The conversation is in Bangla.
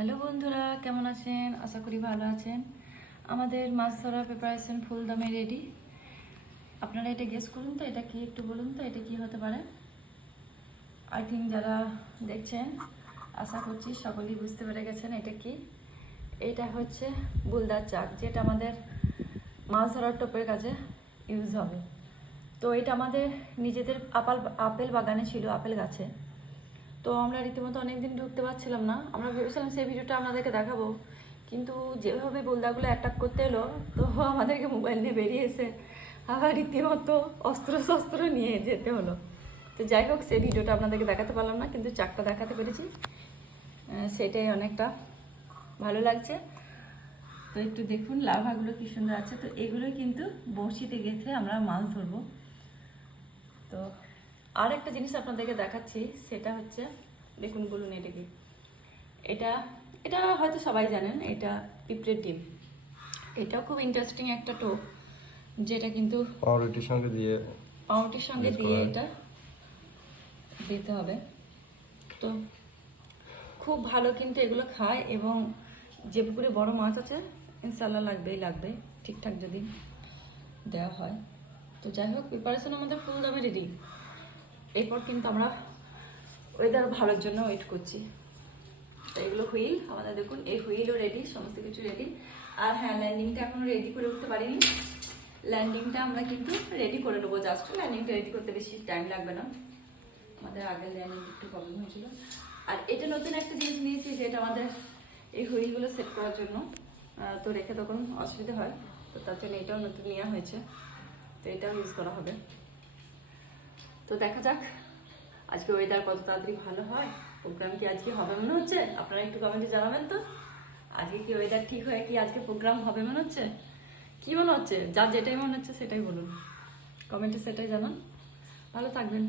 হ্যালো বন্ধুরা, কেমন আছেন? আশা করি ভালো আছেন। আমাদের মাছ ধরার প্রিপারেশন ফুল দমে রেডি। আপনারা এটা গেস করুন তো, এটা কি একটু বলুন তো, এটা কি হতে পারে? আই থিঙ্ক যারা দেখছেন আশা করছি সকলেই বুঝতে পেরে গেছেন এটা কি। এটা হচ্ছে বুলদার চাক, যেটা আমাদের মাছ ধরার টোপের কাজে ইউজ হবে। তো এটা আমাদের নিজেদের আপেল বাগানে ছিল, আপেল গাছে। তো আমরা রীতিমতো অনেকদিন ঢুকতে পারছিলাম না। আমরা ভেবেছিলাম সেই ভিডিওটা আপনাদেরকে দেখাবো, কিন্তু যেভাবে বোলদাগুলো অ্যাটাক করতে এলো, তো আমাদেরকে মোবাইল নিয়ে বেরিয়ে এসে আবার রীতিমতো অস্ত্র শস্ত্র নিয়ে যেতে হলো। তো যাই হোক, সেই ভিডিওটা আপনাদেরকে দেখাতে পারলাম না, কিন্তু চাকটা দেখাতে পেরেছি, সেটাই অনেকটা ভালো লাগছে। তো একটু দেখুন লাভাগুলো কি সুন্দর আছে। তো এগুলো কিন্তু বড়শিতে গেঁথে আমরা মাছ ধরবো। তো আর একটা জিনিস আপনাদেরকে দেখাচ্ছি, সেটা হচ্ছে দেখুন, বলুন এটা কি। এটা এটা হয়তো সবাই জানেন, এটা পিঁপড়ের ডিম। এটাও খুব ইন্টারেস্টিং একটা টোপ, যেটা কিন্তু পাউরুটির সঙ্গে দিয়ে এটা দিতে হবে। তো খুব ভালো কিন্তু এগুলো খায়, এবং যে পুকুরে বড় মাছ আছে ইনশাল্লাহ লাগবে ঠিকঠাক যদি দেওয়া হয়। তো যাই হোক, প্রিপারেশন আমাদের ফুল দমে রেডি। এরপর কিন্তু আমরা ওয়েদার ভালোর জন্য ওয়েট করছি। তো এগুলো হুইল আমাদের, দেখুন এই হুইলও রেডি, সমস্ত কিছু রেডি। আর হ্যাঁ, ল্যান্ডিংটা এখনো রেডি করে উঠতে পারিনি। ল্যান্ডিংটা আমরা কিন্তু রেডি করে নেবো, জাস্ট ল্যান্ডিংটা রেডি করতে বেশি টাইম লাগবে না। আমাদের আগের ল্যান্ডিং একটু প্রবলেম হয়েছিল। আর এটা নতুন একটা জিনিস নিয়েছি, যেটা আমাদের এই হুইলগুলো সেট করার জন্য, তো রেখে তখন অসুবিধা হয়, তো তার জন্য এটাও নতুন নেওয়া হয়েছে। তো এটাও ইউজ করা হবে। তো দেখা যাক আজকে ওয়েদার কত তাড়াতাড়ি ভালো হয়। প্রোগ্রাম কি আজকে হবে মনে হচ্ছে? আপনারা একটু কমেন্টে জানাবেন তো, আজকে কি ওয়েদার ঠিক হয়ে কি আজকে প্রোগ্রাম হবে মনে হচ্ছে? কি মনে হচ্ছে? যার যেটাই মনে হচ্ছে সেটাই বলুন, কমেন্টে সেটাই জানান। ভালো থাকবেন।